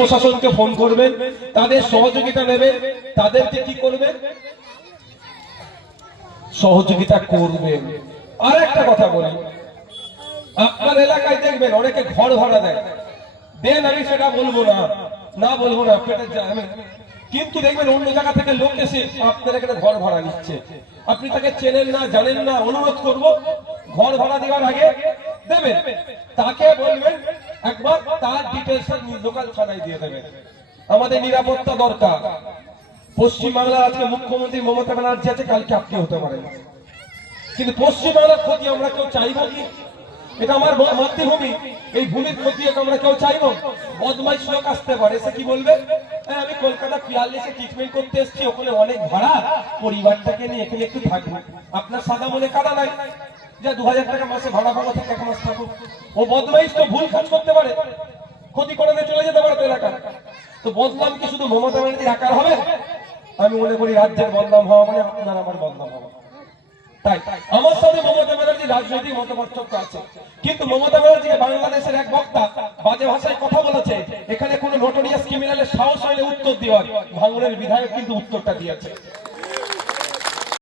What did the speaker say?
প্রশাসনকে ফোন করবেন, তাদের সহযোগিতা নেবেন, তাদেরকে কি করবেন, সহযোগিতা করবেন। আর একটা কথা বলি, আপনার এলাকায় দেখবেন অনেকে ঘর ভাড়া দেয়, দেন, আমি সেটা বলবো না, না বলবো না, পেটের জায়গা, কিন্তু দেখবেন অন্য জায়গা থেকে লোক এসে আপনার এখানে ঘর ভাড়া নিচ্ছে, আপনি তাকে চেনেন না, জানেন না, অনুরোধ করব ঘর ভাড়া দেওয়ার আগে দেবেন, তাকে বলবেন একবার তার ডিটেলস লোকাল থানায় দিয়ে দেবেন। আমাদের নিরাপত্তা দরকার। পশ্চিমবাংলার আজকে মুখ্যমন্ত্রী মমতা ব্যানার্জি আছে, কালকে আপনি হতে পারেন, কিন্তু পশ্চিমবাংলার ক্ষতি আমরা কেউ চাইব কি? এটা আমার মাতৃভূমি, এই ভূমির ক্ষতি আমরা কেউ চাইব? বদমাইশ লোক আসতে পারে, সে কি বলবে, আমি কলকাতা ৪২-এ ট্রিটমেন্ট করতে এসেছি, ওখানে অনেক ভাড়া, পরিবারটাকে নিয়ে এখানে একটু থাকবো। আপনার সাদা মনে কাদা নাই, যা ২০০০ টাকা মাসে ভাড়া পাবো, থেকে ১ মাস থাকুক। ও বদমাইশ তো ভুল কাজ করতে পারে, ক্ষতি করে চলে যেতে পারে তো এলাকা। তো বদনাম কি শুধু মমতা ব্যানার্জির একার হবে? আমি মনে করি রাজ্যের বদনাম হওয়া মানে আপনার আমার বদনাম হওয়া। তাই আমার সাথে মমতা ব্যানার্জির রাজনৈতিক মতপার্থক্য আছে, কিন্তু মমতা ব্যানার্জিকে বাংলাদেশের এক বক্তা বাজে ভাষায় কথা বলেছে, এখানে কোনো নোটোরিয়াস ক্রিমিনালের সাহস হলে উত্তর দেওয়ার, ভাঙড়ের বিধায়ক কিন্তু উত্তরটা দিয়েছে।